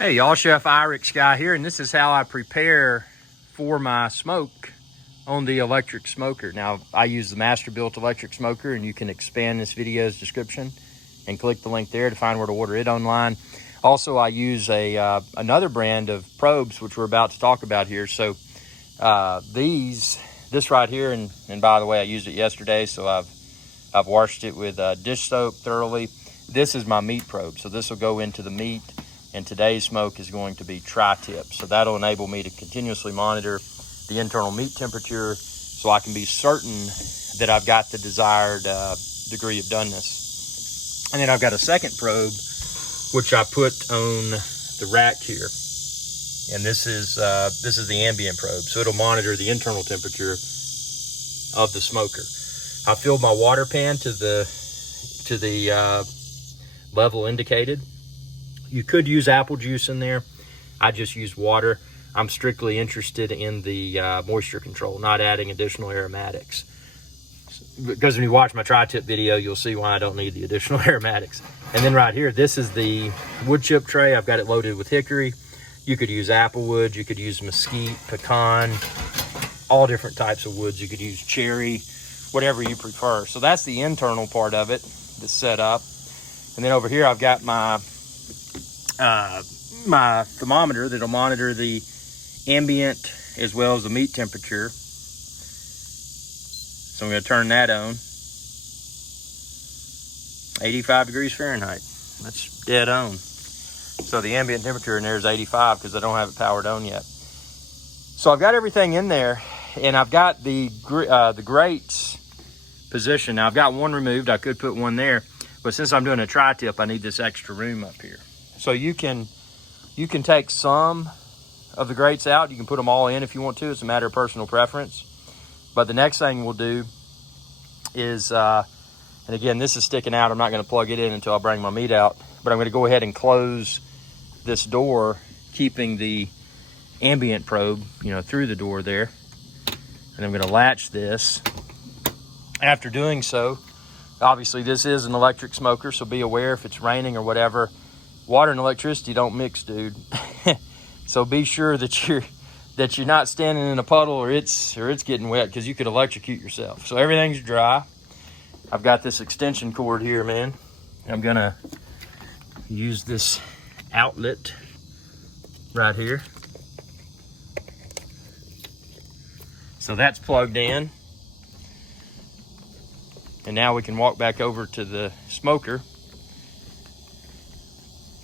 Hey y'all, Chef IrixGuy here, and this is how I prepare for my smoke on the electric smoker. Now, I use the Masterbuilt electric smoker, and you can expand this video's description and click the link there to find where to order it online. Also, I use another brand of probes, which we're about to talk about here. So this right here, and by the way, I used it yesterday, so I've washed it with dish soap thoroughly. This is my meat probe, so this will go into the meat. And today's smoke is going to be tri-tip. So that'll enable me to continuously monitor the internal meat temperature so I can be certain that I've got the desired degree of doneness. And then I've got a second probe, which I put on the rack here. And this is the ambient probe. So it'll monitor the internal temperature of the smoker. I filled my water pan to the level indicated. You could use apple juice in there. I just use water. I'm strictly interested in the moisture control, not adding additional aromatics. Because when you watch my tri-tip video, you'll see why I don't need the additional aromatics. And then right here, this is the wood chip tray. I've got it loaded with hickory. You could use applewood, you could use mesquite, pecan, all different types of woods. You could use cherry, whatever you prefer. So that's the internal part of it that's set up. And then over here, I've got my thermometer that'll monitor the ambient as well as the meat temperature. So I'm going to turn that on. 85 degrees Fahrenheit. That's dead on. So the ambient temperature in there is 85 because I don't have it powered on yet. So I've got everything in there, and I've got the grates positioned. Now I've got one removed. I could put one there, but since I'm doing a tri-tip, I need this extra room up here. So you can take some of the grates out. You can put them all in if you want to. It's a matter of personal preference. But the next thing we'll do is, and again, this is sticking out. I'm not going to plug it in until I bring my meat out. But I'm going to go ahead and close this door, keeping the ambient probe, through the door there. And I'm going to latch this. After doing so, obviously this is an electric smoker, so be aware if it's raining or whatever. Water and electricity don't mix, dude. So be sure that you're not standing in a puddle or it's getting wet, because you could electrocute yourself. So everything's dry. I've got this extension cord here, man. I'm gonna use this outlet right here. So that's plugged in. And now we can walk back over to the smoker.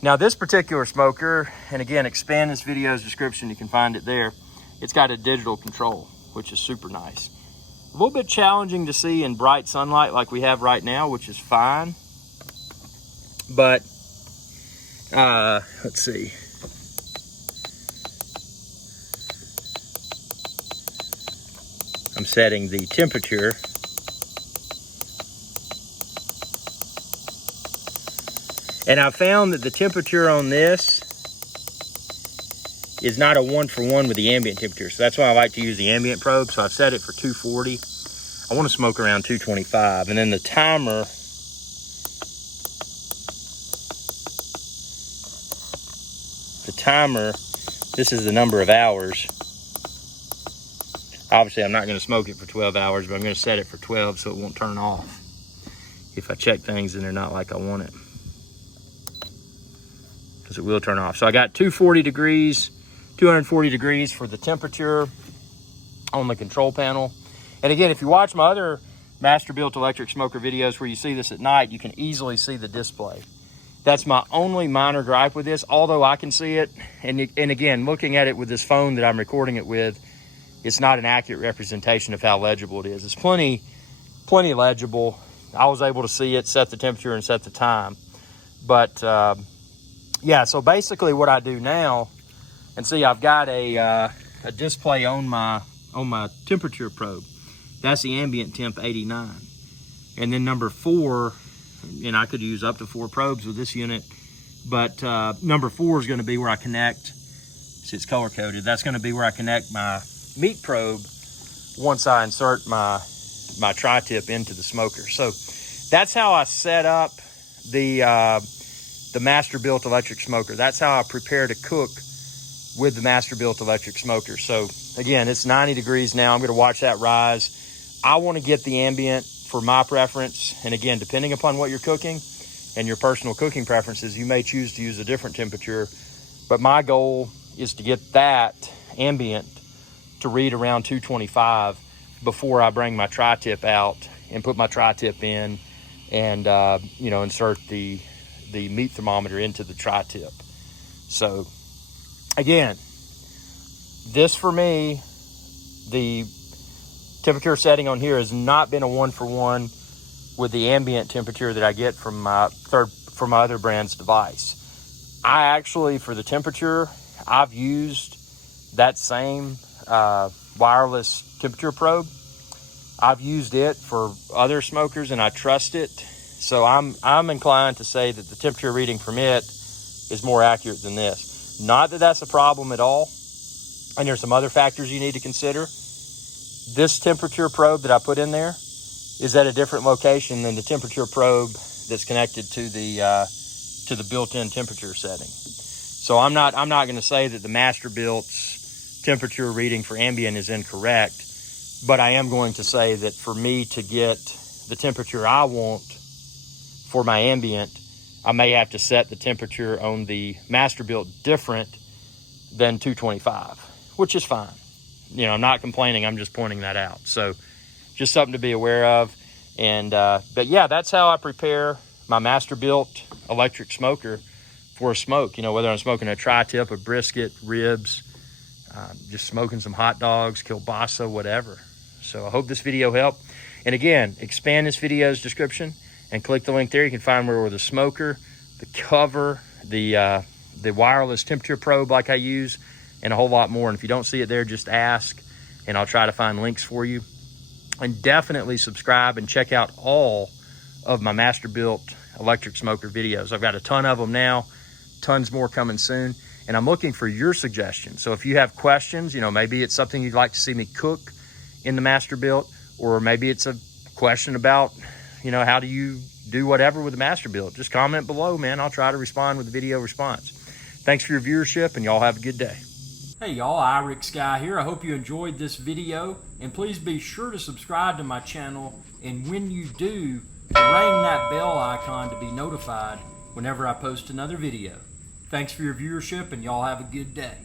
Now this particular smoker, and again, expand this video's description, you can find it there. It's got a digital control, which is super nice. A little bit challenging to see in bright sunlight like we have right now, which is fine. But, let's see. I'm setting the temperature. And I found that the temperature on this is not a 1-for-1 with the ambient temperature. So that's why I like to use the ambient probe. So I've set it for 240. I want to smoke around 225. And then the timer, this is the number of hours. Obviously, I'm not going to smoke it for 12 hours, but I'm going to set it for 12 so it won't turn off if I check things and they're not like I want it. Because it will turn off. So I got 240 degrees, 240 degrees for the temperature on the control panel. And again, if you watch my other Masterbuilt electric smoker videos where you see this at night, you can easily see the display. That's my only minor gripe with this, although I can see it. And again, looking at it with this phone that I'm recording it with, it's not an accurate representation of how legible it is. It's plenty legible. I was able to see it, set the temperature, and set the time. But yeah, so basically what I do now, and see, I've got a display on my temperature probe. That's the ambient temp 89. And then number 4, and I could use up to 4 probes with this unit, but number 4 is going to be where I connect. See, it's color coded. That's going to be where I connect my meat probe once I insert my tri-tip into the smoker. So that's how I set up the the Masterbuilt electric smoker. That's how I prepare to cook with the Masterbuilt electric smoker. So again, it's 90 degrees now. I'm going to watch that rise. I want to get the ambient for my preference. And again, depending upon what you're cooking and your personal cooking preferences, you may choose to use a different temperature. But my goal is to get that ambient to read around 225 before I bring my tri-tip out and put my tri-tip in and you know, insert the meat thermometer into the tri-tip. So again, this for me, the temperature setting on here has not been a 1-for-1 with the ambient temperature that I get from my other brand's device. I actually, for the temperature, I've used that same wireless temperature probe. I've used it for other smokers and I trust it. So I'm inclined to say that the temperature reading from it is more accurate than this. Not that that's a problem at all. And there's some other factors you need to consider. This temperature probe that I put in there is at a different location than the temperature probe that's connected to the built-in temperature setting. So I'm not going to say that the Masterbuilt's temperature reading for ambient is incorrect, but I am going to say that for me to get the temperature I want for my ambient, I may have to set the temperature on the Masterbuilt different than 225, which is fine. You know, I'm not complaining, I'm just pointing that out. So just something to be aware of. And but yeah, that's how I prepare my Masterbuilt electric smoker for a smoke. You know, whether I'm smoking a tri-tip, a brisket, ribs, just smoking some hot dogs, kielbasa, whatever. So I hope this video helped. And again, expand this video's description and click the link there. You can find where the smoker, the cover, the wireless temperature probe like I use, and a whole lot more. And if you don't see it there, just ask, and I'll try to find links for you. And definitely subscribe and check out all of my Masterbuilt electric smoker videos. I've got a ton of them now, tons more coming soon. And I'm looking for your suggestions. So if you have questions, you know, maybe it's something you'd like to see me cook in the Masterbuilt, or maybe it's a question about, you know, how do you do whatever with the Masterbuilt, just comment below, man. I'll try to respond with a video response. Thanks for your viewership, and y'all have a good day. Hey y'all, IrixGuy here. I hope you enjoyed this video, and please be sure to subscribe to my channel, and when you do, ring that bell icon to be notified whenever I post another video. Thanks for your viewership, and y'all have a good day.